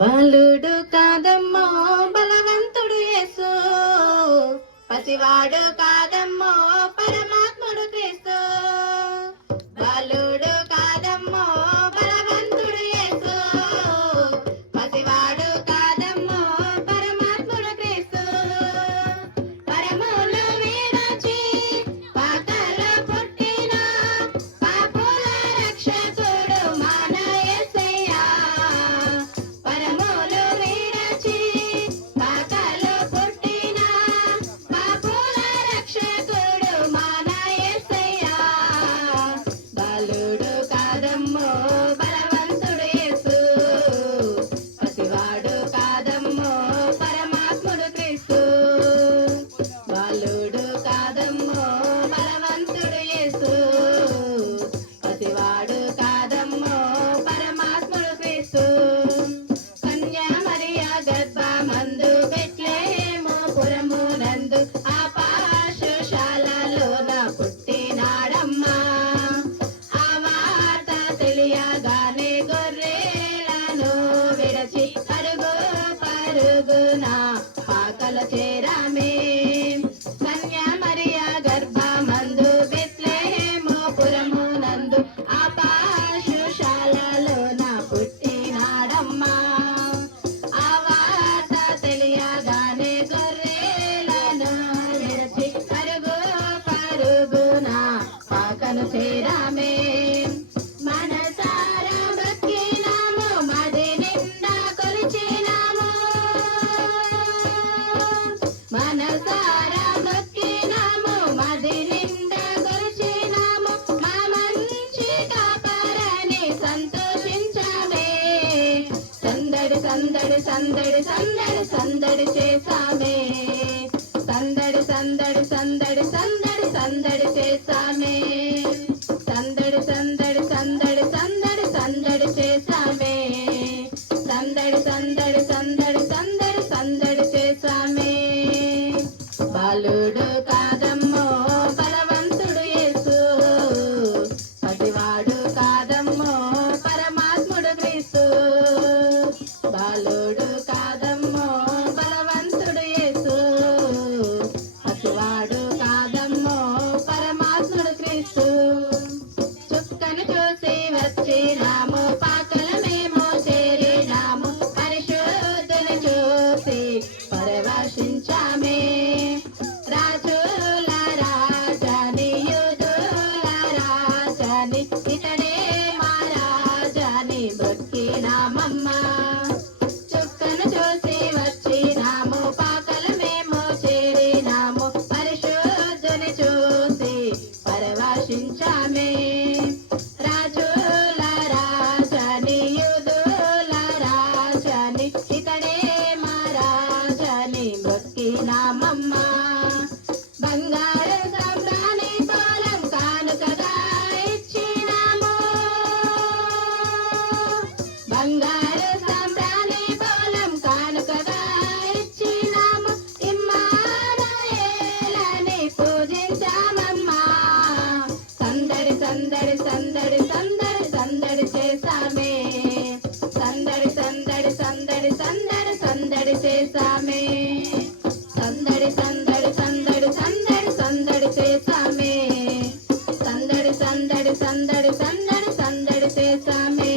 బలుడు కాదమ్మో బలవంతుడు యేసు. పసివాడు కాదమ్మో పరమ పురము నందు ఆపాశుశాలలోన పుట్టినాడమ్మా. ఆ వార్త తెలియగానే గొర్రెలను విడిచి పరుగు పరుగున చేరామే సందడి సందడి సందడి సందడి చేసామే సందడి సందడి సందడి సందడి సందడి చేసామే సందడి సందడి సందడి సందడి సందడి చేసామే సందడి సందడి సందడి సందడి సందడి చేసామే బాలుడు కా బ్రతికినది ఇతడే మహారాజాని బ్రతికినామమ్మ. చుక్కను చూసి వచ్చినాము పాకల మేము చేరినాము. పరిశుద్ధుని చూసి పరవశించా Exatamente.